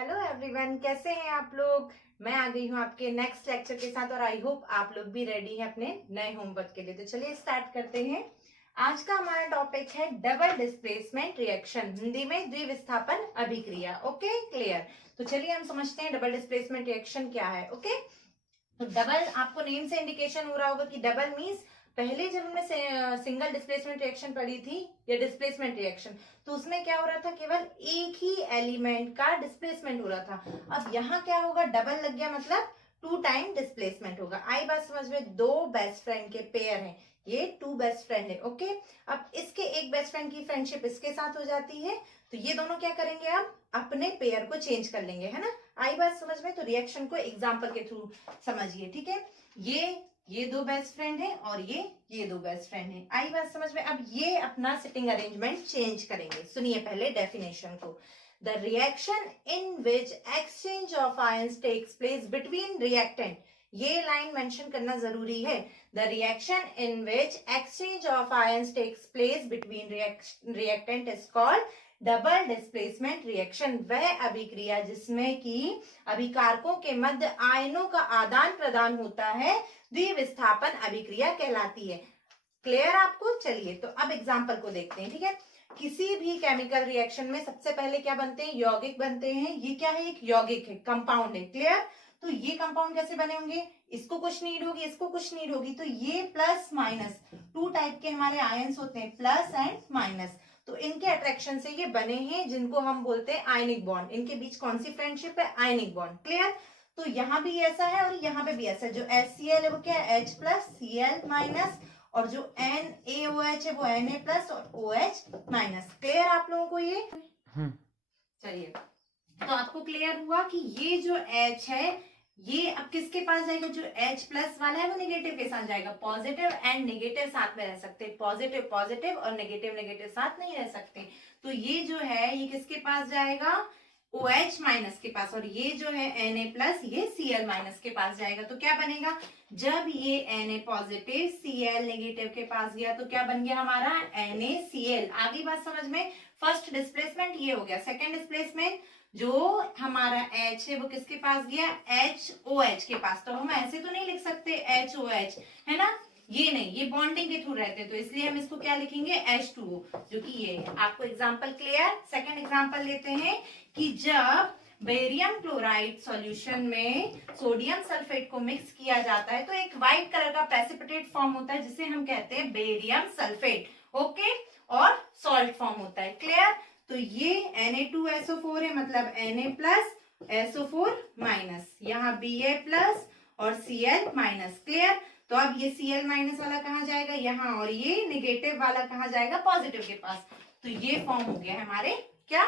Hello everyone, कैसे हैं आप लोग। मैं आ गई हूँ आपके नेक्स्ट लेक्चर के साथ और आई होप आप लोग भी रेडी हैं अपने नए होमवर्क के लिए। तो चलिए स्टार्ट करते हैं। आज का हमारा टॉपिक है डबल डिस्प्लेसमेंट रिएक्शन, हिंदी में द्विविस्थापन अभिक्रिया। Okay, clear. तो चलिए हम समझते हैं डबल डिस्प्लेसमेंट रिएक्शन क्या है। ओके, तो डबल आपको नेम से इंडिकेशन हो रहा होगा कि डबल मीन्स पहले जब हमने सिंगल डिस्प्लेसमेंट रिएक्शन पढ़ी थी या डिस्प्लेसमेंट रिएक्शन, तो उसमें क्या हो रहा था, केवल एक ही एलिमेंट का डिस्प्लेसमेंट हो रहा था। अब यहाँ क्या होगा, डबल लग गया मतलब 2 टाइम डिस्प्लेसमेंट होगा। आई बात समझ में। दो बेस्ट फ्रेंड के पेयर हैं, ये 2 बेस्ट फ्रेंड है। ओके, अब इसके एक बेस्ट फ्रेंड की फ्रेंडशिप इसके साथ हो जाती है, तो ये दोनों क्या करेंगे, अब अपने पेयर को चेंज कर लेंगे, है ना। आई बात समझ में। तो रिएक्शन को एग्जाम्पल के थ्रू समझिए, ठीक है। ये दो बेस्ट फ्रेंड है और ये दो बेस्ट फ्रेंड है। आई बात समझ में। अब ये अपना सिटिंग अरेंजमेंट चेंज करेंगे। सुनिए पहले डेफिनेशन को। The reaction in which exchange of ions takes place between reactant, ये लाइन मेंशन करना जरूरी है। The reaction in which exchange of ions takes place between reactant is called double displacement reaction. वह अभिक्रिया जिसमें कि अभिकारकों के मध्य आयनों का आदान प्रदान होता है द्विविस्थापन अभिक्रिया कहलाती है। क्लियर आपको। चलिए तो अब एग्जांपल को देखते हैं, ठीक है। किसी भी केमिकल रिएक्शन में सबसे पहले क्या बनते हैं, यौगिक बनते हैं। ये क्या है, एक यौगिक है, कंपाउंड है। क्लियर। तो ये कंपाउंड कैसे बने होंगे, इसको कुछ नीड होगी, इसको कुछ नीड होगी, तो ये प्लस माइनस 2 टाइप के हमारे आयंस होते हैं, प्लस एंड माइनस। तो इनके अट्रैक्शन से ये बने हैं, जिनको हम बोलते हैं आयनिक बॉन्ड। इनके बीच कौन सी फ्रेंडशिप है, आयनिक बॉन्ड। क्लियर। तो यहाँ भी ऐसा है और यहाँ पे भी ऐसा है। जो HCl है वो क्या है, H प्लस Cl माइनस, और जो NaOH है वो Na प्लस और OH माइनस। क्लियर आप लोगों को ये। चलिए, तो आपको क्लियर हुआ कि ये जो H है ये अब किसके पास जाएगा, जो H प्लस वाला है वो नेगेटिव के साथ जाएगा। पॉजिटिव एंड नेगेटिव साथ में रह सकते, पॉजिटिव पॉजिटिव और नेगेटिव नेगेटिव साथ नहीं रह सकते। तो ये जो है ये किसके पास जाएगा, OH माइनस के पास, और ये जो है Na प्लस ये Cl माइनस के पास जाएगा। तो क्या बनेगा, जब ये Na पॉजिटिव Cl नेगेटिव के पास गया तो क्या बन गया हमारा, NaCl। आगे बात समझ में। फर्स्ट डिस्प्लेसमेंट ये हो गया। सेकेंड डिस्प्लेसमेंट जो हमारा H है वो किसके पास गया, HOH के पास। तो हम ऐसे तो नहीं लिख सकते HOH, है ना, ये नहीं, ये बॉन्डिंग के थ्रू रहते, तो इसलिए हम इसको क्या लिखेंगे, H2O, जो कि ये है। आपको एग्जांपल क्लियर। सेकंड एग्जांपल लेते हैं कि जब बेरियम क्लोराइड सॉल्यूशन में सोडियम सल्फेट को मिक्स किया जाता है तो एक व्हाइट कलर का प्रेसिपिटेट फॉर्म होता है जिसे हम कहते हैं बेरियम सल्फेट। ओके, और सॉल्ट फॉर्म होता है। क्लियर। तो ये Na2SO4 है, मतलब Na प्लस SO4 माइनस, यहाँ Ba प्लस और Cl माइनस। क्लियर। तो अब ये Cl माइनस वाला कहाँ जाएगा, यहाँ, और ये नेगेटिव वाला कहाँ जाएगा, पॉजिटिव के पास। तो ये फॉर्म हो गया हमारे क्या,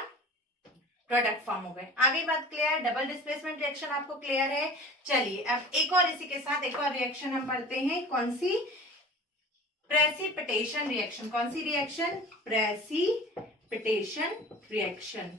प्रोडक्ट फॉर्म हो गए। आगे बात क्लियर। डबल डिस्प्लेसमेंट रिएक्शन आपको क्लियर है। चलिए अब एक और इसी के साथ एक और रिएक्शन हम पढ़ते हैं। कौन सी, प्रेसिपिटेशन रिएक्शन। कौन सी रिएक्शन, प्रेसिपिटेशन रिएक्शन।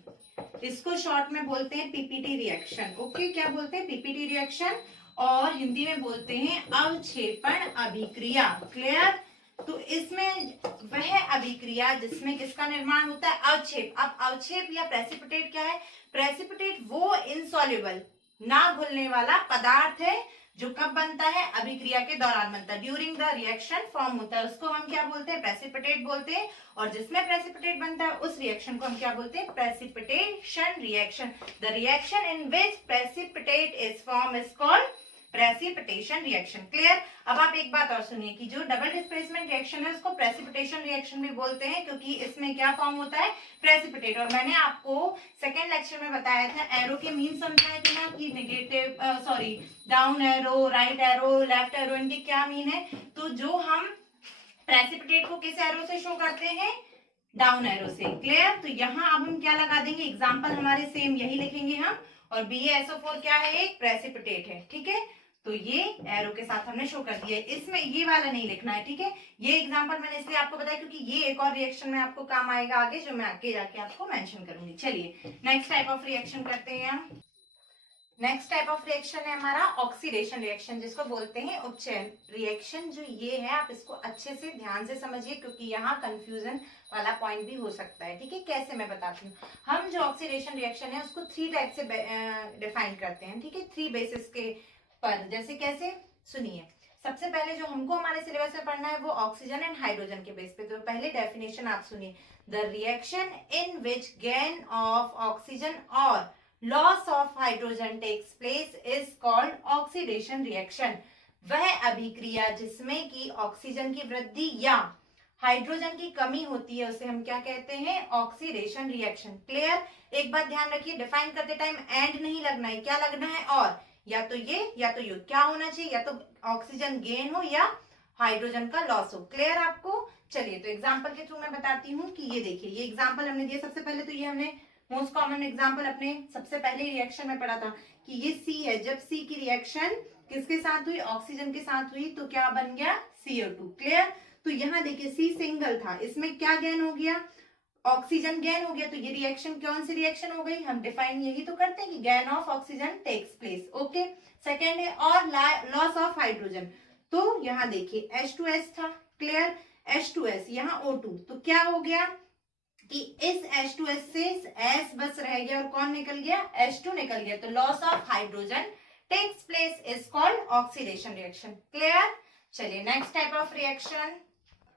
इसको शॉर्ट में बोलते हैं पीपीटी रिएक्शन। ओके, क्या बोलते हैं, पीपीटी रिएक्शन, और हिंदी में बोलते हैं अवक्षेपण अभिक्रिया। क्लियर। तो इसमें वह अभिक्रिया जिसमें किसका निर्माण होता है, अवक्षेप। अब अवक्षेप या प्रेसिपिटेट क्या है, प्रेसिपिटेट वो इनसॉल्युबल, ना घुलने वाला पदार्थ है जो कब बनता है, अभिक्रिया के दौरान बनता है, ड्यूरिंग द रिएक्शन फॉर्म होता है, उसको हम क्या बोलते हैं, प्रेसिपिटेट बोलते हैं। और जिसमें प्रेसिपिटेट बनता है उस रिएक्शन को हम क्या बोलते हैं, precipitation reaction. The reaction in which precipitate is form is called precipitation reaction. Clear. अब आप एक बात और सुनिए कि जो डबल डिस्प्लेसमेंट रिएक्शन है उसको प्रेसिपिटेशन रिएक्शन भी बोलते हैं, क्योंकि इसमें क्या फॉर्म होता है, प्रेसिपिटेट। और मैंने आपको सेकेंड लेक्चर में बताया था, एरो के मीन समझाए थे ना, कि negative sorry down arrow, right arrow, left arrow, इनके क्या मीन है। तो जो हम प्रेसिपिटेट को किस एरो से शो करते हैं, डाउन एरो से। क्लियर। तो यहाँ अब हम क्या लगा देंगे, एग्जाम्पल हमारे सेम यही लिखेंगे हम, और BaSO4 क्या है, एक प्रेसिपिटेट है। ठीक है, तो ये एरो के साथ हमने शो कर दिया है। इसमें ये वाला नहीं लिखना है, ठीक है। ये एग्जांपल मैंने इसलिए आपको बताया क्योंकि ये एक और रिएक्शन में आपको काम आएगा आगे, जो मैं आगे जाके आपको मेंशन करूंगी। चलिए नेक्स्ट टाइप ऑफ रिएक्शन करते हैं हम। नेक्स्ट टाइप ऑफ रिएक्शन है हमारा ऑक्सीडेशन रिएक्शन, जिसको बोलते हैं उपचयन रिएक्शन। जो ये है आप इसको अच्छे से ध्यान से समझिए, क्योंकि यहाँ कंफ्यूजन वाला पॉइंट भी हो सकता है। ठीक है, कैसे मैं बताती हूँ। हम जो ऑक्सीडेशन रिएक्शन है उसको 3 टाइप से डिफाइन करते हैं। ठीक है, 3 बेसिस के पर। जैसे कैसे, सुनिए। सबसे पहले जो हमको हमारे सिलेबस में पढ़ना है वो ऑक्सीजन एंड हाइड्रोजन के बेस पे। तो पहले डेफिनेशन आप सुनिए। The reaction in which gain of oxygen और loss of hydrogen takes place is called oxidation reaction. वह अभिक्रिया जिसमें कि ऑक्सीजन की वृद्धि या हाइड्रोजन की कमी होती है उसे हम क्या कहते हैं, ऑक्सीडेशन रिएक्शन। क्लियर। एक बात ध्यान रखिए, डिफाइन करते टाइम एंड नहीं लगना है, क्या लगना है, और या तो ये या तो ये क्या होना चाहिए, या तो ऑक्सीजन गेन हो या हाइड्रोजन का लॉस हो। क्लियर आपको। चलिए तो एग्जांपल के थ्रू मैं बताती हूँ कि ये देखिए, ये एग्जांपल हमने दिया। सबसे पहले तो ये हमने मोस्ट कॉमन एग्जांपल अपने सबसे पहले रिएक्शन में पढ़ा था कि ये सी है। जब सी की रिएक्शन किसके साथ हुई, ऑक्सीजन के साथ हुई, तो क्या बन गया, CO2। क्लियर। तो यहाँ देखिए सी सिंगल था, इसमें क्या गेन हो गया, ऑक्सीजन गेन हो गया। तो ये रिएक्शन कौन सी रिएक्शन हो गई, हम डिफाइन यही तो करते हैं कि gain of oxygen takes place. Okay. Second है और लॉस ऑफ हाइड्रोजन। तो यहाँ देखिए H2S था। क्लियर। H2S, यहाँ O2, तो क्या हो गया कि इस H2S से S बस रह गया और कौन निकल गया, H2 निकल गया। तो loss of hydrogen takes place is called oxidation reaction. Clear. चलिए next type of reaction,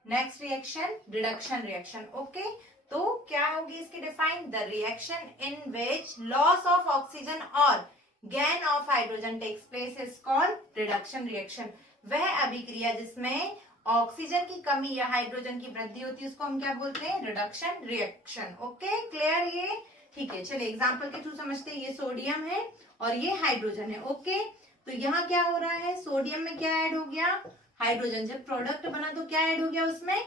next reaction reduction reaction. Okay. तो क्या होगी इसकी define, the reaction in which loss of oxygen और gain of hydrogen takes place is called reduction reaction. वह अभिक्रिया जिसमें oxygen की कमी या हाइड्रोजन की वृद्धि होती है उसको हम क्या बोलते हैं, रिडक्शन रिएक्शन। ओके, क्लियर ये। ठीक है, चलिए एग्जांपल के थ्रू समझते हैं। ये सोडियम है और ये हाइड्रोजन है। ओके। तो यहाँ क्या हो रहा है, सोडियम में क्या ऐड हो गया, हाइड्रोजन। जब प्रोडक्ट बना तो क्या ऐड हो गया उसमें,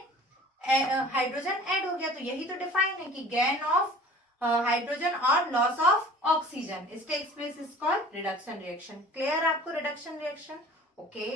हाइड्रोजन ऐड हो गया। तो यही तो डिफाइन है कि गेन ऑफ हाइड्रोजन और loss of oxygen is takes place is called reduction reaction. Clear आपको रिडक्शन रिएक्शन। ओके।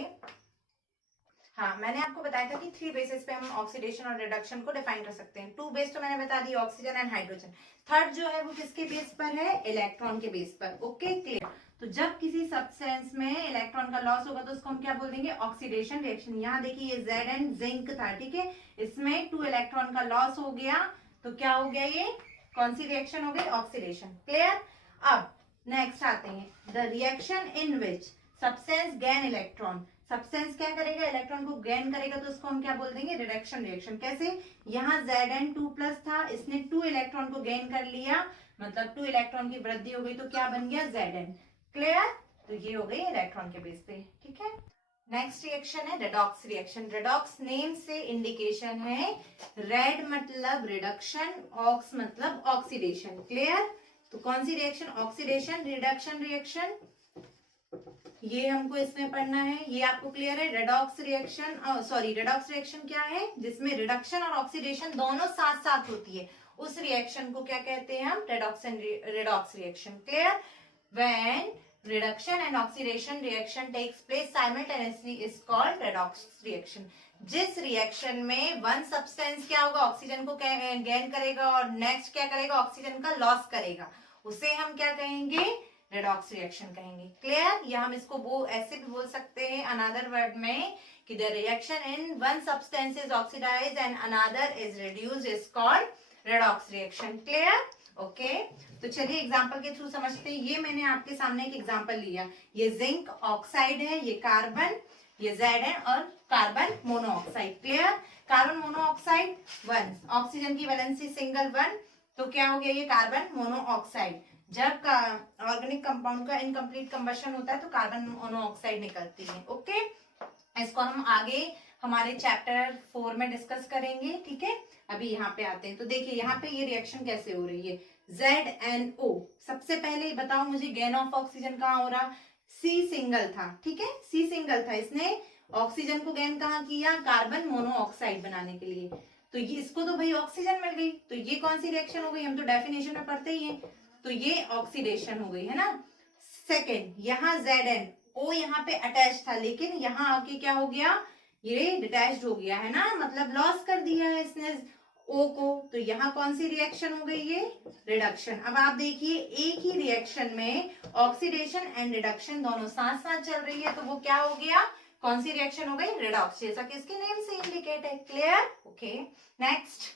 हाँ, मैंने आपको बताया था कि 3 बेसिस पे हम ऑक्सीडेशन और रिडक्शन को डिफाइन कर सकते हैं। 2 बेस तो मैंने बता दी, ऑक्सीजन एंड हाइड्रोजन। थर्ड जो है वो किसके बेस पर है, इलेक्ट्रॉन के बेस पर। Okay, clear. तो जब किसी सब्सटेंस में इलेक्ट्रॉन का लॉस होगा तो उसको हम क्या बोल देंगे, ऑक्सीडेशन रिएक्शन। यहाँ देखिए ये Zn जिंक था। ठीक है, इसमें 2 इलेक्ट्रॉन का लॉस हो गया तो क्या हो गया, ये कौन सी रिएक्शन हो गई, ऑक्सीडेशन। क्लियर। अब नेक्स्ट आते हैं, the reaction in which substance gain electron. Substance क्या करेगा, इलेक्ट्रॉन को गेन करेगा, तो उसको हम क्या बोल देंगे, रिडक्शन रिएक्शन। कैसे, यहाँ Zn2+ था, इसने 2 इलेक्ट्रॉन को गेन कर लिया, मतलब 2 इलेक्ट्रॉन की वृद्धि हो गई, तो क्या बन गया, Zn। क्लियर। तो ये हो गई इलेक्ट्रॉन के बेस पे। ठीक है। नेक्स्ट रिएक्शन है रेडॉक्स रिएक्शन। रेडॉक्स नेम से इंडिकेशन है, रेड मतलब रिडक्शन, ऑक्स मतलब ऑक्सीडेशन। क्लियर। तो कौन सी रिएक्शन, ऑक्सीडेशन रिडक्शन रिएक्शन, ये हमको इसमें पढ़ना है। ये आपको क्लियर है। Redox reaction, sorry, redox reaction क्या है, जिसमें रिडक्शन और ऑक्सीडेशन दोनों साथ साथ होती है, उस रिएक्शन को क्या कहते हैं हम, redox reaction. Clear. When reduction and oxidation reaction takes place simultaneously is called redox reaction. जिस रिएक्शन में वन सब्सटेंस क्या होगा, ऑक्सीजन को गेन करेगा और नेक्स्ट क्या करेगा, ऑक्सीजन का लॉस करेगा, उसे हम क्या कहेंगे, रेडॉक्स रिएक्शन कहेंगे। क्लियर। या हम इसको वो ऐसे भी बोल सकते हैं अनदर वर्ड में कि the reaction in one substance is oxidised and another is reduced is called redox reaction. Clear. Okay. तो चलिए एग्जांपल के थ्रू समझते हैं। ये मैंने आपके सामने एक एग्जांपल लिया। ये जिंक ऑक्साइड है, ये कार्बन, ये Zn और carbon monoxide. Clear. Carbon monoxide 1, oxygen की वैलेंसी सिंगल 1, तो क्या हो गया, ये कार्बन मोनोऑक्साइड। जब ऑर्गेनिक कंपाउंड का इनकम्प्लीट कंबशन होता है तो कार्बन मोनोऑक्साइड निकलती है। ओके। इसको हम आगे हमारे चैप्टर 4 में डिस्कस करेंगे। ठीक है, अभी यहाँ पे आते हैं। तो देखिए यहाँ पे ये रिएक्शन कैसे हो रही है, ZnO। सबसे पहले बताओ मुझे, गेन ऑफ ऑक्सीजन कहाँ हो रहा, C सिंगल था। ठीक है, C सिंगल था, इसने ऑक्सीजन को गेन कहाँ किया, कार्बन मोनोऑक्साइड बनाने के लिए। तो ये इसको तो भाई ऑक्सीजन मिल गई, तो ये कौन सी रिएक्शन हो गई, हम तो डेफिनेशन में पढ़ते ही हैं, तो ये ऑक्सीडेशन हो गई है ना। सेकेंड, यहाँ ZnO यहाँ पे अटैच था, लेकिन यहाँ आके क्या हो गया, ये डिटैच्ड हो गया है ना, मतलब लॉस कर दिया है इसने O को, तो यहाँ कौन सी रिएक्शन हो गई, ये रिडक्शन। अब आप देखिए एक ही रिएक्शन में ऑक्सीडेशन एंड रिडक्शन दोनों साथ साथ चल रही है, तो वो क्या हो गया, कौन सी रिएक्शन हो गई, रिडॉक्स, जैसा कि इसके नेम से इंडिकेट है। क्लियर? ओके, नेक्स्ट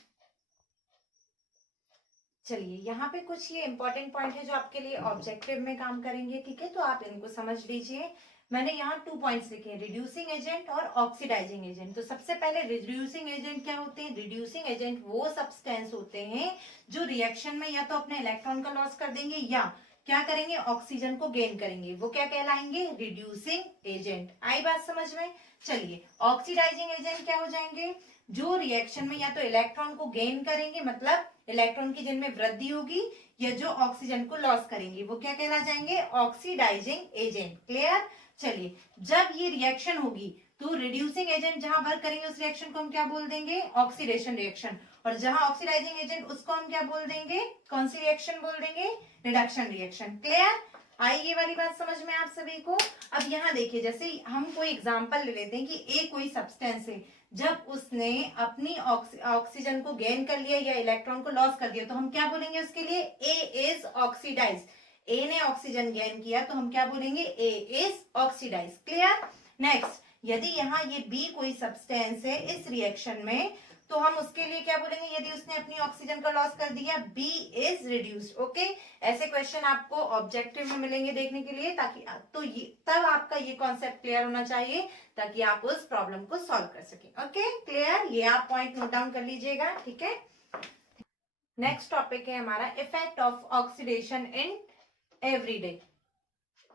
चलिए यहाँ पे कुछ ये इंपॉर्टेंट पॉइंट है जो आपके लिए ऑब्जेक्टिव में काम करेंगे, ठीक है, तो आप इनको समझ लीजिए। मैंने यहाँ 2 पॉइंट्स लिखे हैं, रिड्यूसिंग एजेंट और ऑक्सीडाइजिंग एजेंट। तो सबसे पहले रिड्यूसिंग एजेंट क्या होते हैं, रिड्यूसिंग एजेंट वो सब्सटेंस होते हैं जो रिएक्शन में या तो अपने इलेक्ट्रॉन का लॉस कर देंगे या क्या करेंगे, ऑक्सीजन को गेन करेंगे, वो क्या कहलाएंगे, रिड्यूसिंग एजेंट। आई बात समझ में? चलिए ऑक्सीडाइजिंग एजेंट क्या हो जाएंगे, जो रिएक्शन में या तो इलेक्ट्रॉन को गेन करेंगे, मतलब इलेक्ट्रॉन की जिनमें वृद्धि होगी, या जो ऑक्सीजन को लॉस करेंगे, वो क्या कहला जाएंगे, ऑक्सीडाइजिंग एजेंट। क्लियर? चलिए जब ये रिएक्शन होगी तो रिड्यूसिंग एजेंट जहां वर्क करेंगे उस रिएक्शन को हम क्या बोल देंगे, ऑक्सीडेशन रिएक्शन, और जहां ऑक्सीडाइजिंग एजेंट उसको हम क्या बोल देंगे, कौन सी रिएक्शन बोल देंगे, रिडक्शन रिएक्शन। क्लियर? आई ये वाली बात समझ में आप सभी को? अब यहाँ देखिए, जैसे हम कोई एग्जांपल ले लेते हैं कि ए कोई सब्सटेंस है, जब उसने अपनी ऑक्सीजन को गेन कर लिया या इलेक्ट्रॉन को लॉस कर दिया, तो हम क्या बोलेंगे उसके लिए, ए इज ऑक्सीडाइज। ए ने ऑक्सीजन गेन किया तो हम क्या बोलेंगे, ए इज ऑक्सीडाइज। क्लियर? नेक्स्ट, यदि यहाँ ये बी कोई सब्सटेंस है इस रिएक्शन में, तो हम उसके लिए क्या बोलेंगे, यदि उसने अपनी ऑक्सीजन का लॉस कर दिया, बी इज रिड्यूस्ड। ओके, ऐसे क्वेश्चन आपको ऑब्जेक्टिव में मिलेंगे देखने के लिए, ताकि तो ये तब आपका ये कॉन्सेप्ट क्लियर होना चाहिए ताकि आप उस प्रॉब्लम को सॉल्व कर सकें। Okay, clear? ये आप पॉइंट नोट डाउन कर लीजिएगा, ठीक है। नेक्स्ट टॉपिक है हमारा effect of oxidation in everyday.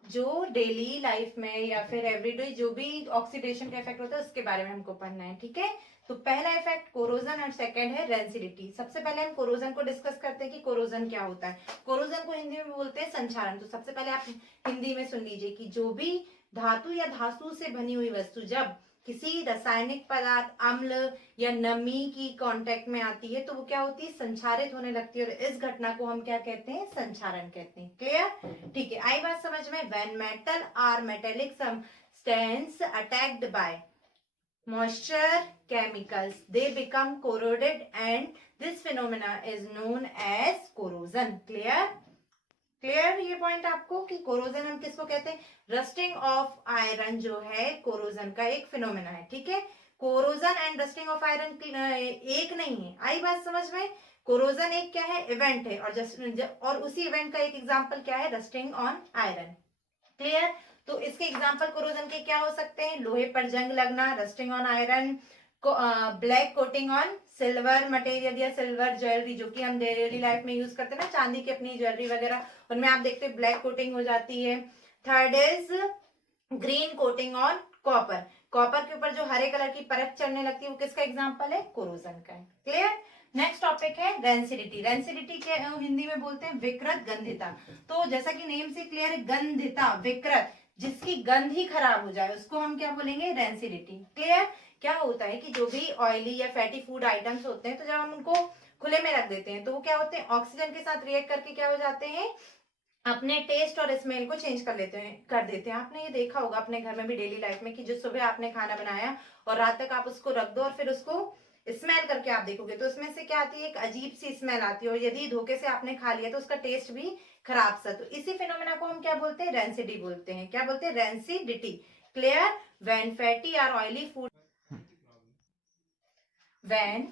जो डेली लाइफ में या फिर एवरीडे जो भी ऑक्सीडेशन का इफेक्ट होता है उसके बारे में हमको पढ़ना है, ठीक है। तो पहला इफेक्ट कोरोजन और सेकंड है रेंसिडिटी। सबसे पहले हम कोरोजन को डिस्कस करते हैं कि कोरोजन क्या होता है। कोरोजन को हिंदी में बोलते हैं संक्षारण। तो सबसे पहले आप हिंदी में सुन लीजिए कि जो भी धातु या धातु से बनी हुई वस्तु जब किसी रासायनिक पदार्थ, अम्ल या नमी की कांटेक्ट में आती है तो वो क्या होती है, संक्षारित होने लगती है, और इस घटना को हम क्या कहते हैं, संक्षारण कहते हैं। क्लियर? ठीक है, आई बात समझ में? When metal or metallic substance attacked by moisture chemicals they become corroded and this phenomena is known as corrosion. clear? Clear ये पॉइंट आपको कि कोरोजन हम किसको कहते हैं, रस्टिंग ऑफ आयरन जो है कोरोजन का एक फिनोमेना है, ठीक है। Corrosion and rusting of iron एक नहीं है, आई बात समझ में? कोरोजन एक क्या है, इवेंट है, और उसी इवेंट का एक एग्जांपल क्या है, रस्टिंग ऑन आयरन। क्लियर? तो इसके एग्जांपल कोरोजन के क्या हो सकते हैं, लोहे पर जंग लगना, rusting on iron, black coating on silver material या सिल्वर ज्वेलरी, जो कि हम डेली लाइफ में यूज करते हैं ना, चांदी की अपनी ज्वेलरी वगैरह, उनमें आप देखते हैं ब्लैक कोटिंग हो जाती है। Third is green coating on copper. Copper के ऊपर जो हरे कलर की परत चढ़ने लगती है वो किसका एग्जांपल है, कोरोजन का है। क्लियर? नेक्स्ट टॉपिक है रेंसिडिटी। रेंसिडिटी के हिंदी में बोलते हैं विकृत गंधिता। तो जैसा कि नेम से क्लियर है, गंधिता, विकृत, जिसकी गंध ही खराब हो जाए उसको हम क्या बोलेंगे, रेंसिडिटी। क्लियर? क्या होता है कि जो भी ऑयली या फैटी फूड आइटम्स होते हैं तो जब हम उनको खुले में रख देते हैं तो वो क्या होते हैं, ऑक्सीजन के साथ रिएक्ट करके क्या हो जाते हैं, अपने टेस्ट और स्मेल को चेंज कर देते हैं। आपने ये देखा होगा अपने घर में भी डेली लाइफ में कि जो सुबह आपने खाना बनाया और रात तक आप उसको रख दो और फिर उसको स्मेल करके आप देखोगे तो उसमें से क्या आती है, एक अजीब सी स्मेल आती है, और यदि धोखे से आपने खा लिया तो उसका टेस्ट भी खराब सा। तो इसी फिनोमेना को हम क्या बोलते हैं, रेंसिडी बोलते हैं। क्या बोलते हैं, रेंसिडिटी। क्लियर? व्हेन फैटी और oily food, when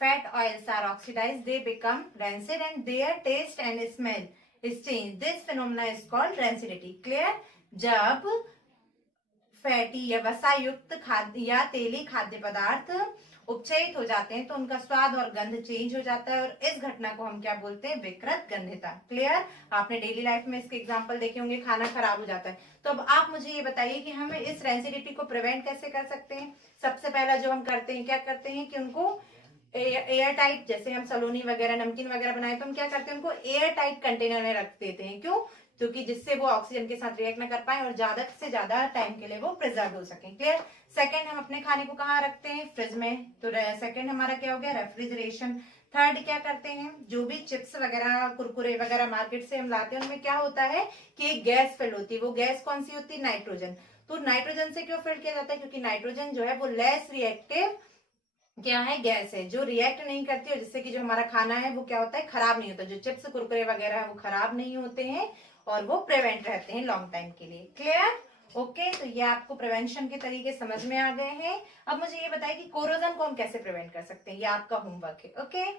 fat oils are oxidized they become rancid and their taste and smell is changed. This phenomena is called rancidity. Clear? जब फैटी या वसा युक्त खाद्य या तेली खाद्य पदार्थ उपचयित हो जाते हैं तो उनका स्वाद और गंध चेंज हो जाता है, और इस घटना को हम क्या बोलते हैं, विकृत गंधिता। क्लियर? आपने डेली लाइफ में इसके एग्जांपल देखे होंगे, खाना खराब हो जाता है। तो अब आप मुझे ये बताइए कि हमें इस रेंसिडिटी को प्रिवेंट कैसे कर सकते हैं। सबसे पहला जो हम करते हैं, क्या करते हैं कि उनको एयर टाइट, जैसे हम सलोनी वगैरह नमकीन वगैरह बनाए तो हम क्या करते हैं, उनको एयर टाइट कंटेनर में रख देते हैं। क्यों? क्योंकि जिससे वो ऑक्सीजन के साथ रिएक्ट ना कर पाए और ज्यादा से ज्यादा टाइम के लिए वो प्रिजर्व हो सके। क्लियर? सेकंड, हम अपने खाने को कहाँ रखते हैं, फ्रिज में। तो सेकंड हमारा क्या हो गया, रेफ्रिजरेशन। थर्ड क्या करते हैं, जो भी चिप्स वगैरह कुरकुरे वगैरह मार्केट से हम लाते हैं उनमें क्या होता है कि एक गैस फिल होती है। वो गैस कौन सी होती है, नाइट्रोजन। तो नाइट्रोजन से क्यों फिल किया जाता है, क्योंकि नाइट्रोजन जो है वो लेस रिएक्टिव क्या है, गैस है जो रिएक्ट नहीं करती और जिससे कि जो हमारा खाना है वो क्या होता है, खराब नहीं होता। जो चिप्स कुरकुरे वगैरह है वो खराब नहीं होते हैं और वो प्रिवेंट रहते हैं लॉन्ग टाइम के लिए। क्लियर? ओके, तो ये आपको प्रिवेंशन के तरीके समझ में आ गए हैं। अब मुझे ये बताइए कि कोरोजन को हम कैसे प्रिवेंट कर सकते हैं, ये आपका होमवर्क है। ओके,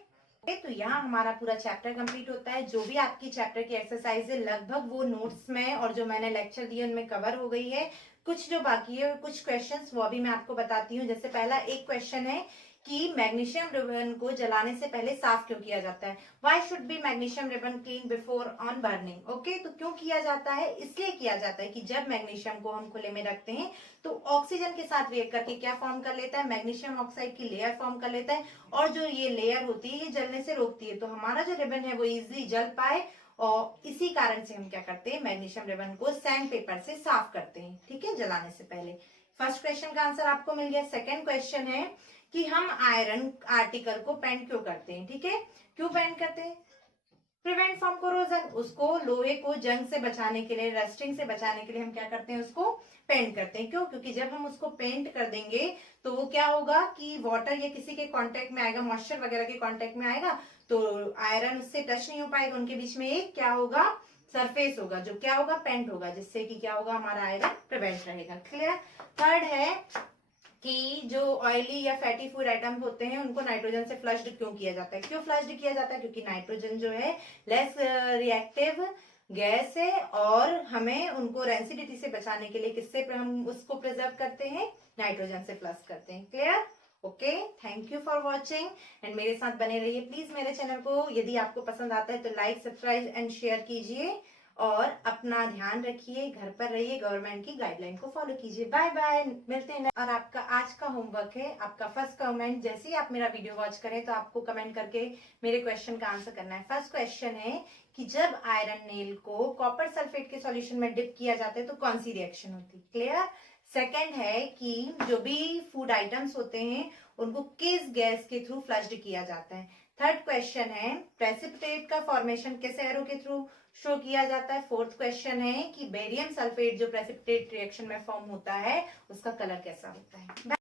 तो यहाँ हमारा पूरा चैप्टर कंप्लीट होता है। जो भी आपकी चैप्टर की एक्सरसाइज है लगभग वो नोट्स में और जो मैंने लेक्चर दिए उनमें कवर हो गई है। कुछ जो बाकी है, कुछ क्वेश्चंस वो अभी मैं आपको बताती हूँ। जैसे पहला एक क्वेश्चन है कि मैग्नीशियम रिबन को जलाने से पहले साफ क्यों किया जाता है। Why should be magnesium ribbon clean before on burning. Okay, तो क्यों किया जाता है, इसलिए किया जाता है कि जब मैग्नीशियम को हम खुले में रखते हैं तो ऑक्सीजन के साथ रिएक्ट करके क्या फॉर्म कर लेता है, मैग्नीशियम ऑक्साइड की लेयर फॉर्म कर लेता है और जो ये लेयर होती है ये जलने से रोकती है, तो हमारा जो रिबन है वो इजिली जल पाए। और इसी कारण से हम क्या करते हैं, मैग्नीशियम रिबन को सैंड पेपर से साफ करते हैं, ठीक है, जलाने से पहले। फर्स्ट क्वेश्चन का आंसर आपको मिल गया। सेकंड क्वेश्चन है कि हम आयरन आर्टिकल को पेंट क्यों करते हैं। ठीक है, क्यों पेंट करते हैं, प्रिवेंट फ्रॉम कोरोजन। उसको लोहे को जंग से बचाने के लिए, रस्टिंग से बचाने के लिए हम क्या करते हैं, उसको पेंट करते हैं। क्यों, क्योंकि जब हम उसको पेंट कर देंगे तो वो क्या होगा कि वाटर या किसी के कांटेक्ट में आएगा, मॉइस्चर वगैरह के कांटेक्ट में आएगा तो आयरन उससे टच नहीं हो पाएगा, उनके बीच में एक क्या होगा, सरफेस होगा जो क्या होगा, पेंट होगा, जिससे कि क्या होगा, हमारा आयरन प्रिवेंट रहेगा। क्लियर? थर्ड है कि जो ऑयली या फैटी फूड आइटम होते हैं उनको नाइट्रोजन से फ्लश्ड क्यों किया जाता है। क्यों फ्लश्ड किया जाता है, क्योंकि नाइट्रोजन जो है लेस रिएक्टिव गैस है और हमें उनको रेंसिडिटी से बचाने के लिए किससे हम उसको प्रिजर्व करते हैं, नाइट्रोजन से फ्लश करते हैं। Clear? Okay, thank you for watching and मेरे साथ बने रहिए प्लीज। मेरे चैनल को यदि आपको पसंद आता है तो लाइक, सब्सक्राइब एंड शेयर कीजिए और अपना ध्यान रखिए, घर पर रहिए, गवर्नमेंट की गाइडलाइन को फॉलो कीजिए। बाय बाय, मिलते हैं। और आपका आज का होमवर्क है, आपका फर्स्ट कमेंट, जैसे ही आप मेरा वीडियो वॉच करें तो आपको कमेंट करके मेरे क्वेश्चन का आंसर करना है। फर्स्ट क्वेश्चन है कि जब आयरन नेल को कॉपर सल्फेट के सॉल्यूशन में डिप किया जाता है तो कौन सी रिएक्शन होती है। क्लियर? सेकेंड है कि जो भी फूड आइटम्स होते हैं उनको किस गैस के थ्रू फ्लश्ड किया जाता है। थर्ड क्वेश्चन है प्रेसिपिटेट का फॉर्मेशन किस एरो के थ्रू शो किया जाता है। फोर्थ क्वेश्चन है कि बेरियम सल्फेट जो प्रेसिपिटेट रिएक्शन में फॉर्म होता है उसका कलर कैसा होता है।